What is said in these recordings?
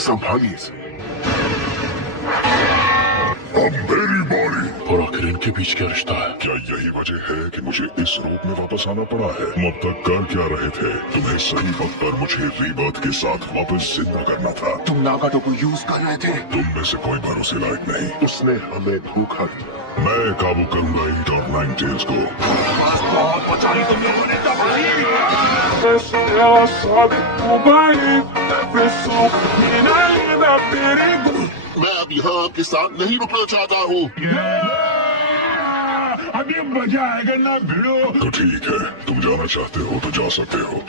संभालिए इसे। अब मेरी बारी। और आखिर इनके बीच क्या रिश्ता है? क्या यही वजह है कि मुझे इस रूप में वापस आना पड़ा है? तुम अब तक कर क्या रहे थे? तुम्हें सही वक्त पर मुझे रीबर्थ के साथ वापस जिंदा करना था। तुम नागाटो को यूज कर रहे थे। तुम में से कोई भरोसे लायक नहीं। उसने हमें धोखा दिया। मैं काबू करूंगा 8 और 9 टेल्स को। बहुत बचाई तुम लोगों ने मैं अब यहाँ आपके साथ नहीं रुकना चाहता हूँ। अभी मजा आएगा ना भिड़ो। तो ठीक है, तुम जाना चाहते हो तो जा सकते हो।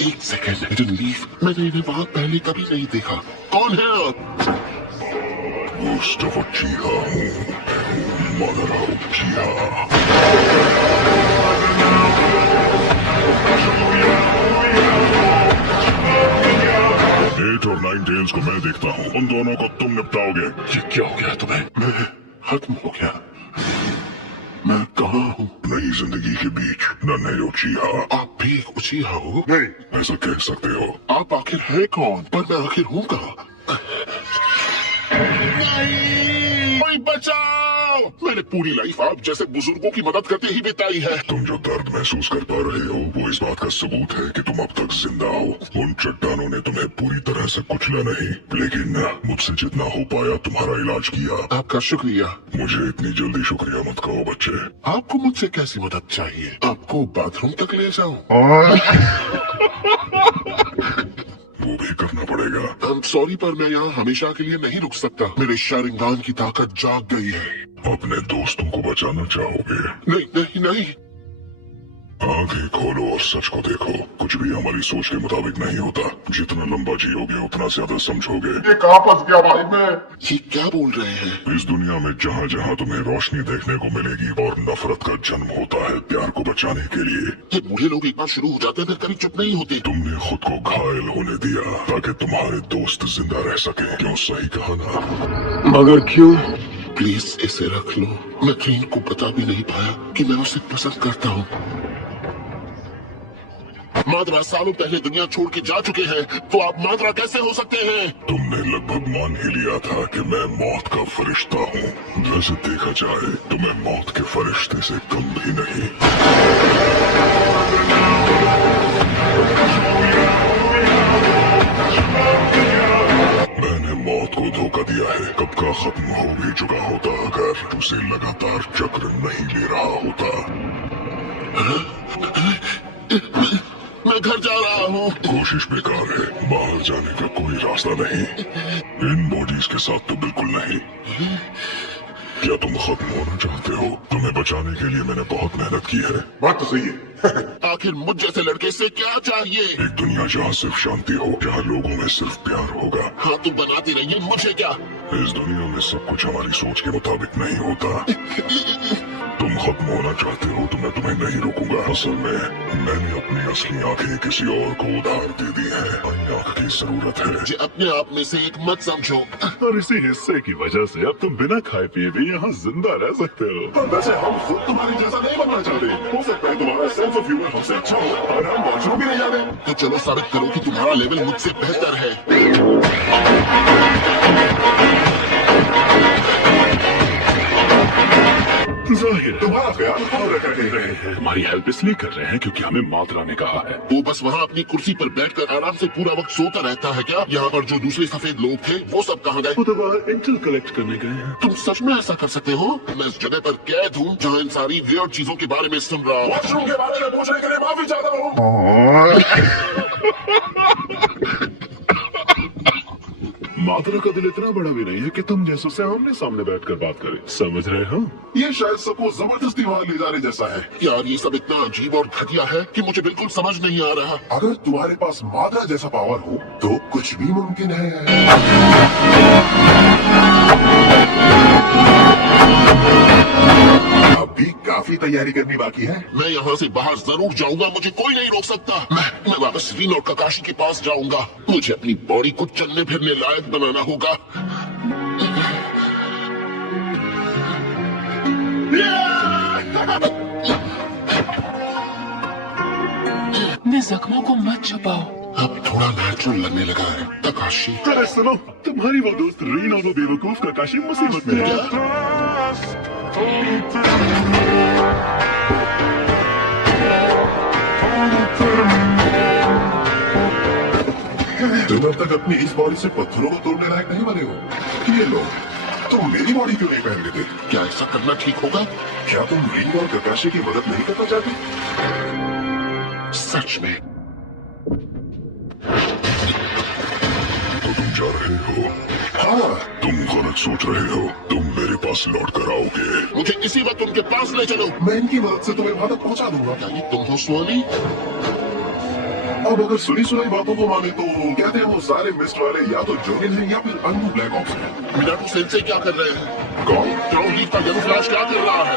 एक सेकेंड, I didn't leave। मैंने इन्हें वहाँ पहले कभी नहीं देखा। कौन है आप? मुस्तफा उचिहा हूँ। मादरा उचिहा। 8 और 9 टेल्स को मैं देखता हूँ, उन दोनों को तुम निपटाओगे। ये क्या हो गया तुम्हें? मैं खत्म हो गया। मैं कहाँ हूँ? नई जिंदगी के बीच नन्हे उचिहा। आप भी एक उचिहा हो? नहीं, ऐसा कह सकते हो। आप आखिर है कौन? पर मैं आखिर हूँ कहाँ? नहीं, कोई बचाओ! मैंने पूरी लाइफ आप जैसे बुजुर्गों की मदद करते ही बिताई है। तुम जो दर्द महसूस कर पा रहे हो वो इस बात का सबूत है कि तुम अब तक जिंदा हो। उन चट्टानों ने तुम्हें पूरी तरह से कुचला नहीं, लेकिन मुझसे जितना हो पाया तुम्हारा इलाज किया। आपका शुक्रिया। मुझे इतनी जल्दी शुक्रिया मत कहो बच्चे। आपको मुझसे कैसी मदद चाहिए? आपको बाथरूम तक ले जाऊं? वो भी करना पड़ेगा। I'm sorry, पर मैं यहाँ हमेशा के लिए नहीं रुक सकता। मेरे शारिंगान की ताकत जाग गई है। अपने दोस्तों को बचाना चाहोगे? नहीं नहीं नहीं। आंखें खोलो और सच को देखो। कुछ भी हमारी सोच के मुताबिक नहीं होता। जितना लंबा जियोगे उतना ज्यादा समझोगे। ये कहाँ फंस गया भाई मैं? ये क्या बोल रहे हैं? इस दुनिया में जहाँ जहाँ तुम्हें रोशनी देखने को मिलेगी और नफरत का जन्म होता है प्यार को बचाने के लिए। ये बूढ़े लोग एक बार शुरू हो जाते हैं फिर कभी चुप नहीं होते। तुमने खुद को घायल होने दिया ताकि तुम्हारे दोस्त जिंदा रह सके। क्यों, सही कहा ना? मगर क्यों? प्लीज इसे रख लो। मैं क्लीन को बता भी नहीं पाया कि मैं उसे पसंद करता हूँ। माद्रा सालों पहले दुनिया छोड़ के जा चुके हैं, तो आप माद्रा कैसे हो सकते हैं? तुमने लगभग मान ही लिया था कि मैं मौत का फरिश्ता हूँ। वैसे देखा जाए तो मैं मौत के फरिश्ते से कम भी नहीं। मैंने मौत को धोखा दिया है। कब का खत्म हो भी चुका होता अगर उसे लगातार चक्र नहीं ले रहा होता। मैं घर जा रहा हूँ। कोशिश बेकार है। बाहर जाने का कोई रास्ता नहीं। इन बॉडीज के साथ तो बिल्कुल नहीं। क्या तुम खत्म होना चाहते हो? तुम्हें बचाने के लिए मैंने बहुत मेहनत की है। बात तो सही है। आखिर मुझ जैसे लड़के से क्या चाहिए? एक दुनिया जहाँ सिर्फ शांति हो, जहाँ लोगों में सिर्फ प्यार होगा। हाँ, तुम बनाती रहिए, मुझे क्या? इस दुनिया में सब कुछ हमारी सोच के मुताबिक नहीं होता। तुम खत्म होना चाहते हो तो मैं तुम्हें नहीं रोकूंगा। असल में मैंने अपनी असली आंखें किसी और को उधार दे दी है। नई आंख की जरूरत है। मुझे अपने आप में से एक मत समझो। और इसी हिस्से की वजह से अब तुम बिना खाए पिए भी यहाँ जिंदा रह सकते हो। पर वैसे हम खुद तुम्हारी जैसा नहीं बनना चाहते। हो सकता है तुम्हारा सेंस ऑफ ह्यूमर हमसे अच्छा हो और हम वॉशरूम भी नहीं जाते। तो चलो साबित करो कि तुम्हारा लेवल मुझसे बेहतर है। जाहिर तुम्हारा ख्याल हम रख रहे हैं। हमारी हेल्प इसलिए कर रहे हैं क्योंकि हमें मात्रा ने कहा है। वो बस वहाँ अपनी कुर्सी पर बैठकर आराम से पूरा वक्त सोता रहता है क्या? यहाँ पर जो दूसरे सफेद लोग थे वो सब कहाँ गए? वो तो बाहर इंटेल कलेक्ट करने गए हैं। तुम सच में ऐसा कर सकते हो? मैं इस जगह पर कैद हूँ जहाँ इन सारी वियर्ड चीजों के बारे में सुन रहा हूँ। वॉशरूम के बारे में पूछने के लिए माफी चाहता हूँ। मात्रा का दिल इतना बड़ा भी नहीं है कि तुम जैसों से आमने सामने बैठकर बात करें। समझ रहे हो? ये शायद सबको जबरदस्ती वहाँ ले जाने जैसा है। यार ये सब इतना अजीब और घटिया है कि मुझे बिल्कुल समझ नहीं आ रहा। अगर तुम्हारे पास माद्रा जैसा पावर हो तो कुछ भी मुमकिन है। अब भी काफी तैयारी करनी बाकी है। मैं यहाँ से बाहर जरूर जाऊंगा, मुझे कोई नहीं रोक सकता। मैं वापस रीन और ककाशी के पास जाऊंगा। मुझे अपनी बॉडी को चलने फिरने लायक बनाना होगा। अपने जख्मों को मत छुपाओ। अब थोड़ा नेचुरल लगने लगा है तकाशी। अरे सुनो, तुम्हारी वो दोस्त रीन और वो बेवकूफ काकाशी मुसीबत में है। तुम अब तक अपनी इस बॉडी से पत्थरों को तोड़ने लायक नहीं बने हो। ये लो, तुम मेरी बॉडी क्यों नहीं पहन लेते? क्या ऐसा करना ठीक होगा? क्या तुम रीन और काकाशी की मदद नहीं करना चाहते? सच में? तो तुम जा रहे हो? हाँ, तुम गलत सोच रहे हो। तुम मेरे पास लौट कर आओगे। मुझे इसी वक्त उनके पास ले चलो। मैं इनकी मदद से तुम्हें वहां तक पहुंचा दूंगा। क्या ये तुम हो स्वामी? अब अगर सुनी सुनाई बातों को माने तो कहते हैं वो सारे मिस्ट वाले या तो जोगिन हैं या फिर अनु ब्लैक ऑप्स हैं। मिनाटो सेंसे क्या कर रहे हैं? कौन? ट्राउली का यंग फ्लैश क्या कर रहा है?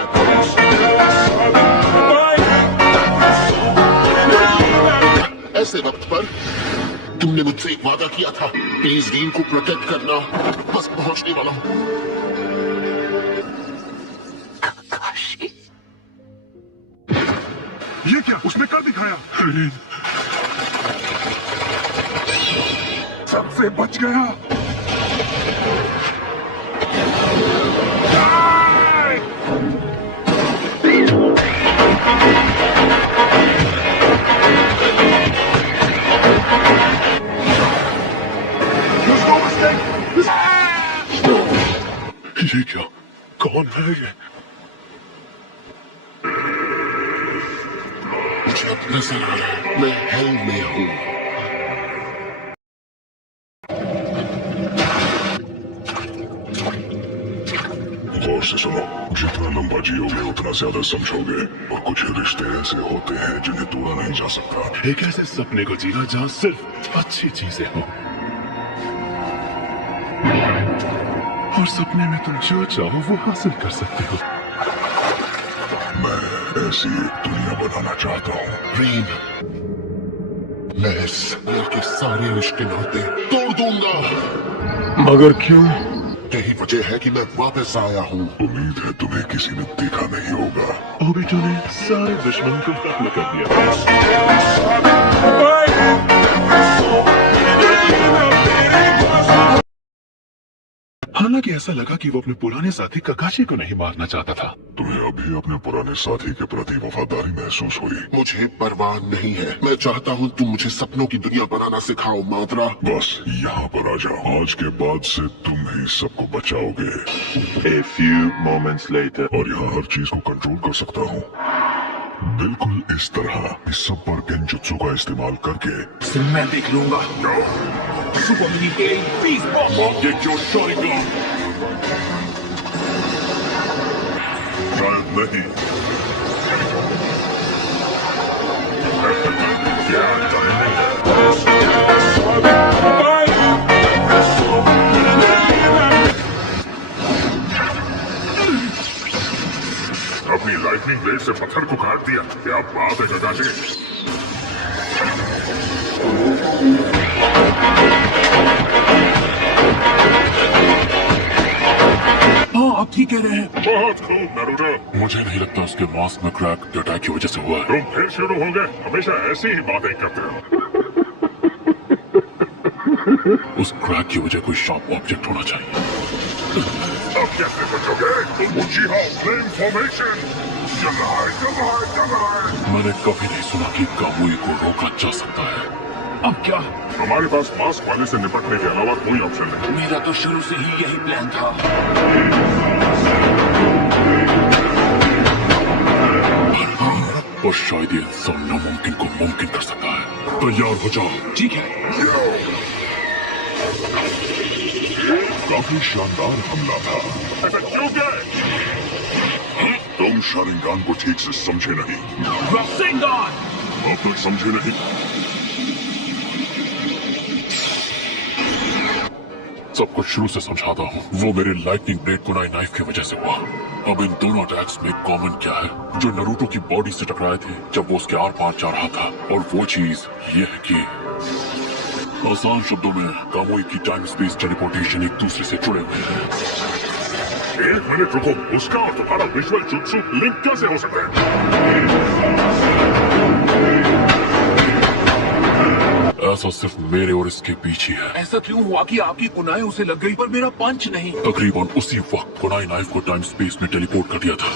ऐसे वक्त पर तुमने मुझसे एक वादा किया था, प्लीज रीन को प्रोटेक्ट करना। बस पहुंचने वाला हूं। काकाशी, ये क्या उसने कर दिखाया? रीन सबसे बच गया। ये क्या? कौन है ये? मुझे अब नजर आ रहा है मैं हेल में हूं। गौर से सुनो, जितना लंबा जियोगे उतना ज्यादा समझोगे। और कुछ रिश्ते ऐसे होते हैं जिन्हें तोड़ा नहीं जा सकता। एक ऐसे सपने को जीना जहाँ सिर्फ अच्छी चीजें हो, और सपने में तुम जो चाहो वो हासिल कर सकते हो। मैं ऐसी एक दुनिया बनाना चाहता हूँ। रीन, मैं इस दुनिया के सारे रिश्ते नाते तोड़ दूंगा। मगर क्यों? यही वजह है कि मैं वापस आया हूँ। उम्मीद है तुम्हें किसी ने देखा नहीं होगा। ओबिटो ने सारे दुश्मन को खत्म कर दिया। हालांकि ऐसा लगा कि वो अपने पुराने साथी काकाशी को नहीं मारना चाहता था। तुम्हें अभी अपने पुराने साथी के प्रति वफादारी महसूस हुई। मुझे परवाह नहीं है। मैं चाहता हूँ तुम मुझे सपनों की दुनिया बनाना सिखाओ मात्रा। बस यहाँ पर आ जाओ। आज के बाद से तुम ही सबको बचाओगे। A few moments later. और यहाँ हर चीज को कंट्रोल कर सकता हूँ, बिल्कुल इस तरह। इस सब पर गेंजुत्सु का इस्तेमाल करके मैं देख लूंगा। सुपर मिनी एट बीस बॉक्स। Get your Sharingan. शायद नहीं। क्या अपनी लाइटनिंग ब्लेड से पत्थर को काट दिया। क्या बात है काकाशी। हाँ, आप ठीक कह रहे हैं। बहुत खूब नारुतो। मुझे नहीं लगता उसके मास्क में क्रैक अटैक की वजह से हुआ है। तुम फिर शुरू हो गए। हमेशा ऐसी ही बातें करते हो। उस क्रैक की वजह कोई शार्प ऑब्जेक्ट होना चाहिए। अब कैसे बचोगे? उचिहा फ्लेम फॉर्मेशन। चल रहा है, चल रहा है, चल रहा है। मैंने कभी नहीं सुना कि कामुई को रोका जा सकता है। अब क्या? हमारे पास मास्क वाले से निपटने के अलावा कोई ऑप्शन नहीं। मेरा तो शुरू से ही यही प्लान था। और शायद ये इंसान नामुमकिन को मुमकिन कर सकता है। तैयार हो जाओ। ठीक है। काफी शानदार हमला था। ऐसा क्यों गए? तुम शारिंगान को ठीक से समझे नहीं। रॉसेंगान! अब तक समझे नहीं। सब कुछ शुरू से समझाता हूँ। वो मेरे लाइटनिंग ब्लेड कुनाई नाइफ की वजह से हुआ। अब इन दोनों अटैक्स में कॉमन क्या है, जो नारुतो की बॉडी से टकराए थे जब वो उसके आर पार जा रहा था, और वो चीज ये है कि आसान शब्दों में कामुई की टाइम स्पेस टेलीपोर्टेशन एक दूसरे से जुड़े हुए हैं। एक मिनट रुको। उसका और तुम्हारा विजुअल जुत्सु लिंक कैसे हो सकता है? ऐसा सिर्फ मेरे और इसके बीच ही है। ऐसा क्यों हुआ कि आपकी कुनाई उसे लग गई पर मेरा पंच नहीं? तकरीबन उसी वक्त कुनाई नाइफ को टाइम स्पेस में टेलीपोर्ट कर दिया था।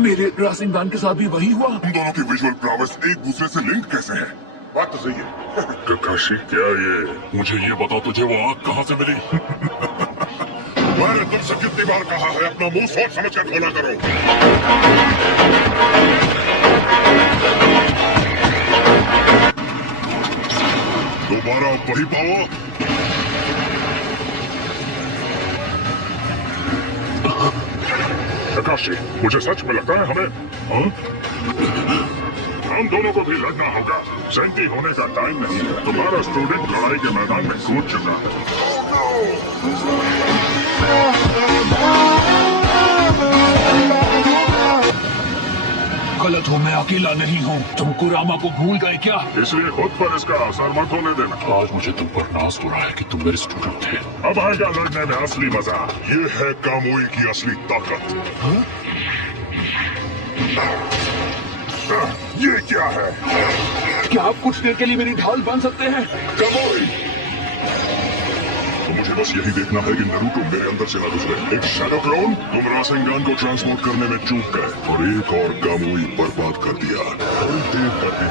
मेरे रासिंगान के साथ भी वही हुआ। तुम दोनों की विजुअल प्रावस एक दूसरे से लिंक कैसे है? बात तो सही है। ककाशी क्या ये? मुझे ये बता तुझे वो आग कहाँ से मिली? मैंने तुमसे कितनी बार कहा है अपना मुंह सोच समझ कर खोला करो। दोबारा वही पाओ। ककाशी मुझे सच में लगता है हमें हम दोनों को भी लड़ना होगा। सेंटी होने का टाइम नहीं है। तुम्हारा स्टूडेंट लड़ाई के मैदान में कूद चुका है। गलत हो, मैं अकेला नहीं हूँ। तुम कुरामा को भूल गए क्या? इसलिए खुद पर इसका असर मत होने देना। आज मुझे तुम पर नाज हो रहा है कि तुम मेरे स्टूडेंट थे। अब आएगा लड़ने में असली मजा। ये है कामुई की असली ताकत। ये क्या है? क्या आप कुछ देर के लिए मेरी ढाल बन सकते हैं? कामुई तो मुझे बस यही देखना है कि नारुतो मेरे अंदर से ना घुस गए। एक शैडो क्लोन, तुम रासेंगान को ट्रांसपोर्ट करने में चूक गए और एक और कामुई बर्बाद कर दिया। थोड़ी देर करके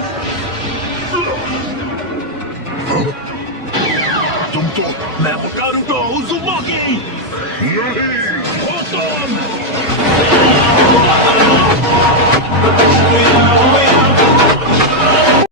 तुम तो मैं नारुतो उज़ुमाकी नहीं। खत्म।